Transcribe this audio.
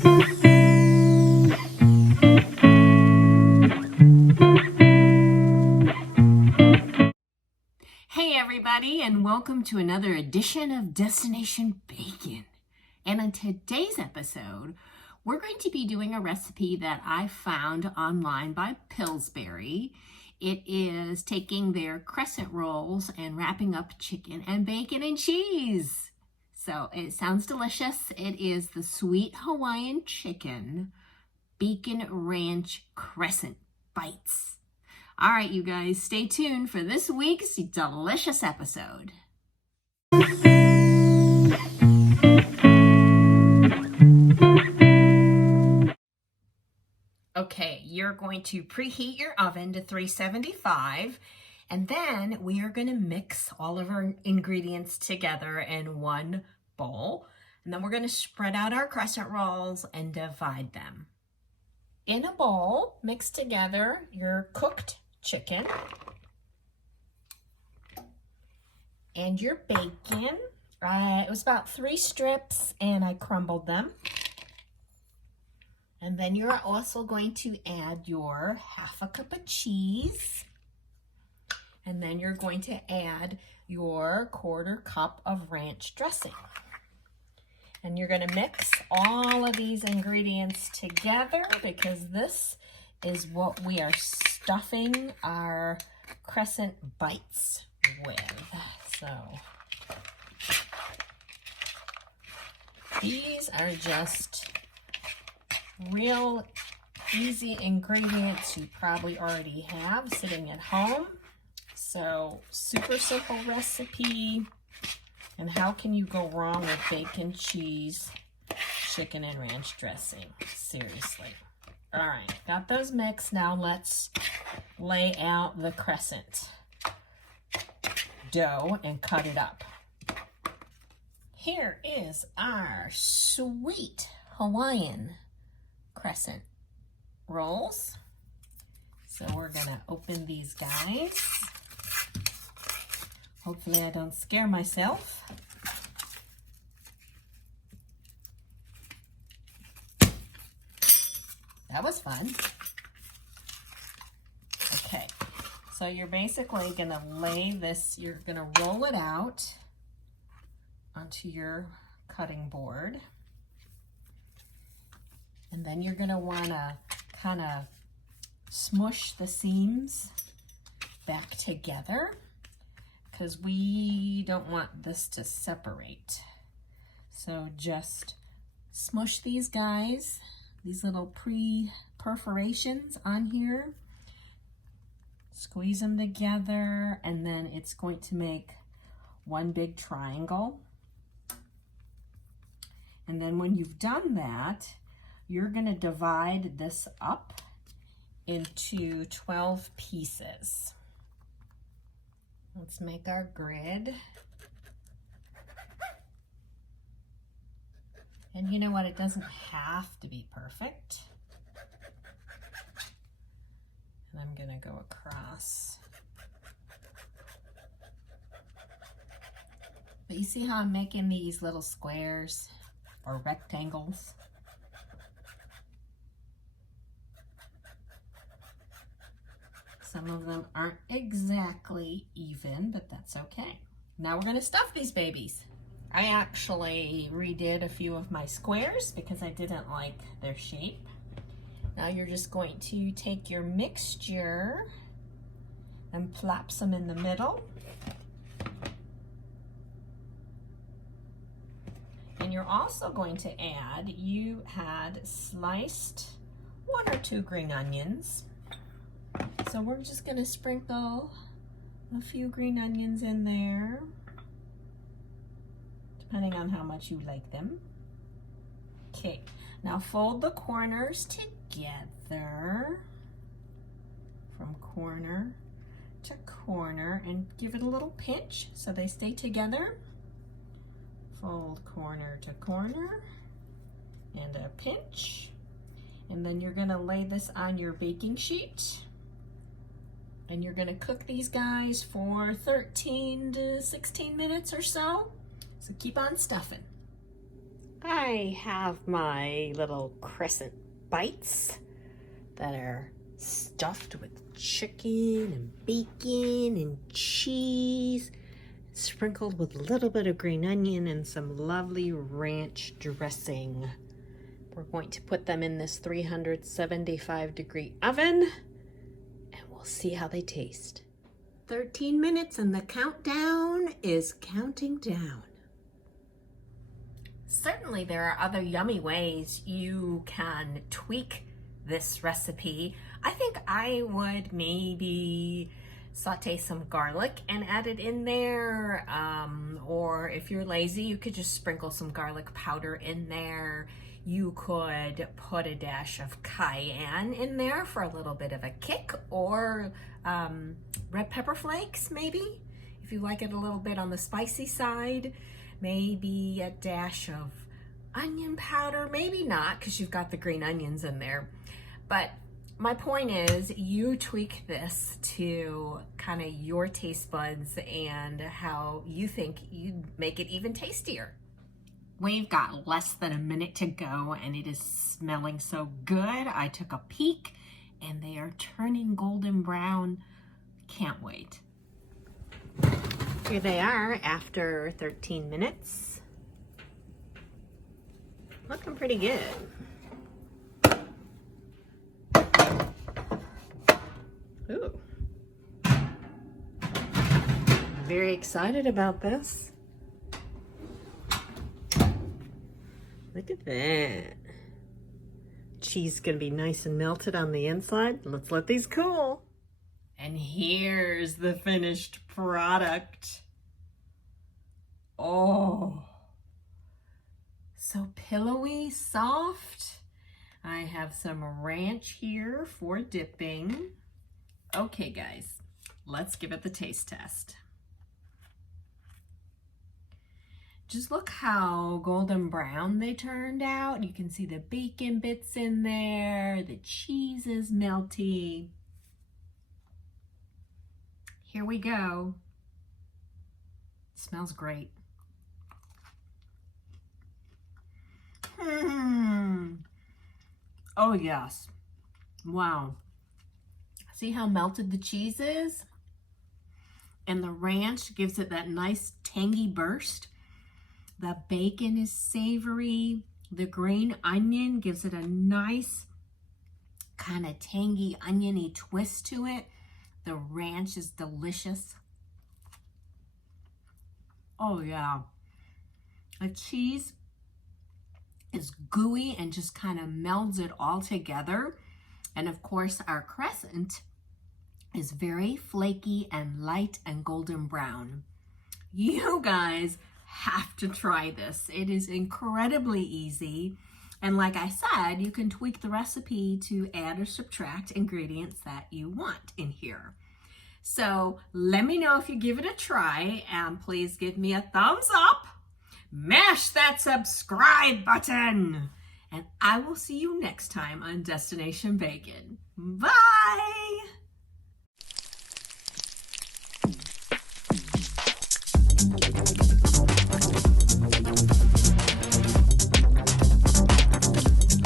Hey everybody, and welcome to another edition of Destination Bacon. And on today's episode, we're going to be doing a recipe that I found online by Pillsbury. It is taking their crescent rolls and wrapping up chicken and bacon and cheese. So it sounds delicious. It is the Sweet Hawaiian Chicken Bacon Ranch Crescent Bites. All right, you guys, stay tuned for this week's delicious episode. Okay, you're going to preheat your oven to 375, and then we are going to mix all of our ingredients together in one bowl, and then we're going to spread out our crescent rolls and divide them. In a bowl, mix together your cooked chicken and your bacon. It was about 3 strips and I crumbled them. And then you're also going to add your half a cup of cheese. And then you're going to add your 1/4 cup of ranch dressing. And you're going to mix all of these ingredients together because this is what we are stuffing our crescent bites with. So these are just real easy ingredients you probably already have sitting at home. So super simple recipe. And how can you go wrong with bacon, cheese, chicken, and ranch dressing? Seriously. All right, got those mixed. Now let's lay out the crescent dough and cut it up. Here is our Sweet Hawaiian crescent rolls. So we're gonna open these guys. Hopefully I don't scare myself. That was fun. Okay, so you're basically gonna lay this, you're gonna roll it out onto your cutting board. And then you're gonna wanna kind of smush the seams back together because we don't want this to separate. So just smush these guys, these little perforations on here, squeeze them together, and then it's going to make one big triangle. And then when you've done that, you're going to divide this up into 12 pieces. Let's make our grid. And you know what? It doesn't have to be perfect. And I'm going to go across. But you see how I'm making these little squares or rectangles? Some of them aren't exactly even, but that's okay. Now we're going to stuff these babies. I actually redid a few of my squares because I didn't like their shape. Now you're just going to take your mixture and plop some in the middle. And you're also going to add, you had sliced 1 or 2 green onions. So we're just going to sprinkle a few green onions in there, depending on how much you like them. Okay, now fold the corners together from corner to corner and give it a little pinch so they stay together. Fold corner to corner and a pinch. And then you're going to lay this on your baking sheet. And you're going to cook these guys for 13 to 16 minutes or so. So keep on stuffing. I have my little Crescent bites that are stuffed with chicken and bacon and cheese, sprinkled with a little bit of green onion and some lovely ranch dressing. We're going to put them in this 375-degree oven, and we'll see how they taste. 13 minutes and the countdown is counting down. Certainly there are other yummy ways you can tweak this recipe. I think I would maybe saute some garlic and add it in there. Or if you're lazy, you could just sprinkle some garlic powder in there. You could put a dash of cayenne in there for a little bit of a kick, or red pepper flakes maybe, if you like it a little bit on the spicy side. Maybe a dash of onion powder, maybe not, because you've got the green onions in there. But my point is, you tweak this to kind of your taste buds and how you think you'd make it even tastier. We've got less than a minute to go, and it is smelling so good. I took a peek, and they are turning golden brown. Can't wait. Here they are after 13 minutes. Looking pretty good. Ooh. Very excited about this. Look at that. Cheese is gonna be nice and melted on the inside. Let's let these cool. And here's the finished product. Oh, so pillowy, soft. I have some ranch here for dipping. Okay, guys, let's give it the taste test. Just look how golden brown they turned out. You can see the bacon bits in there. The cheese is melty. Here we go. It smells great. Oh yes. Wow. See how melted the cheese is? And the ranch gives it that nice tangy burst. The bacon is savory. The green onion gives it a nice kind of tangy, oniony twist to it. The ranch is delicious. Oh yeah. The cheese is gooey and just kind of melds it all together. And of course, our Crescent is very flaky and light and golden brown. You guys have to try this. It is incredibly easy. And like I said, you can tweak the recipe to add or subtract ingredients that you want in here. So let me know if you give it a try, and please give me a thumbs up. Mash that subscribe button. And I will see you next time on Destination Bacon. Bye!